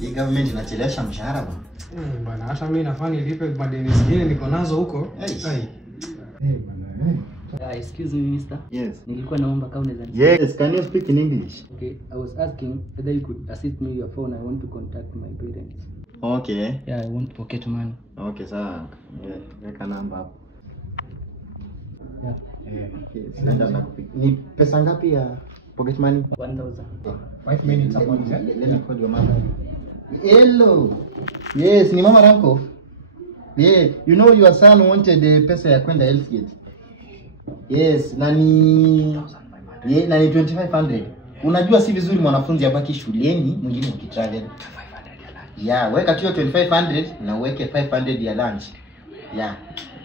Hii government inachelewesha mshahara bwana. Bwana hata mimi nafaa nilipe madeni zingine niko nazo huko. Bwana. Excuse me, mister. Yes. Nilikuwa naomba kama unaweza. Yes, can you speak in English? Okay, I was asking whether you could assist me with your phone. I want to contact my parents. Okay. Yeah, I want pocket money. Okay, sawa. Weka namba hapo. Yeah. Senda na kupiga. Ni pesa ngapi ya pocket money? 1000. 5 minutes hapo. Let me call your mama. Hello. Yes, ni mama Ranko. Yeah, you know your son wanted pesa ya kwenda Elsgate. Yes, na ni 2500. Unajua si vizuri mwanafunzi abaki shuleni mwingine ukitravel. Yeah, weka tu 2500 na uweke 500 ya lunch. Yeah.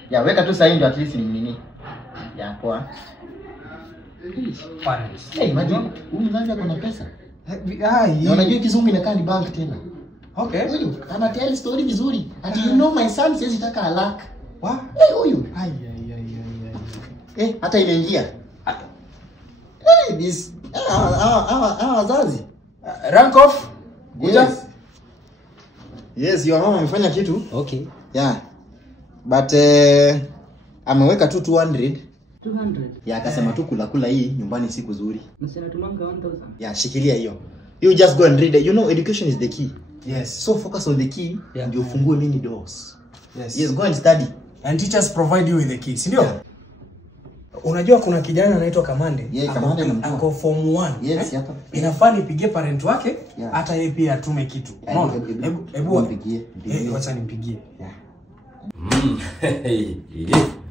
Yeah, weka tu sahihi ndio at least ni nini. Yeah, poa. Parents. Hey, imagine huyu mzazi ako na pesa. Na unajua kizungu inakaa ni bank tena. Okay. Huyu ana tell story vizuri. Ati you know my son says itaka alak. Wa? Huyu. Hata inaingia. This wazazi. Rank off. Yes. Yes, your mama amefanya kitu. Okay. Yeah. But ameweka tu 200. 200. Yeah, akasema tu kula hii nyumbani siku nzuri. Msema tumanga 1000. Yeah, shikilia hiyo. You just go and read it. You know education is the key. Yes. So focus on the key and you fungue many doors. Yes. Yes, go and study. And teachers provide you with the keys, ndio? Yeah. Unajua kuna kijana anaitwa Kamande. Yeah, Kamande namjua. Ako form 1. Yes, hata. Inafaa nipigie parent wake hata Yeah. yeye pia atume kitu. Unaona? Hebu mpigie. Wacha nimpigie. Yeah.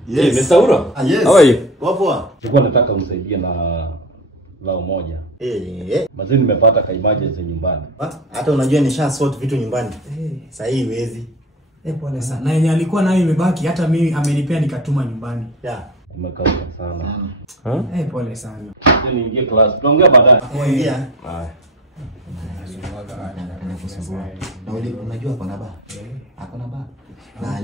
Yes. Mr. Uro. Yes. How are you? Poa. Nilikuwa nataka umsaidie na lao moja. Mazee nimepata ka emergency nyumbani. Hata unajua nisha sort vitu nyumbani. Sasa hii wezi. Pole sana. Na yenye alikuwa nayo imebaki hata mimi amenipea nikatuma nyumbani. Yeah. Umekaza sana. Pole sana. Niingie class. Tunaongea baadaye. Ingia. Haya. Na unajua kuna ba. Hakuna ba. Na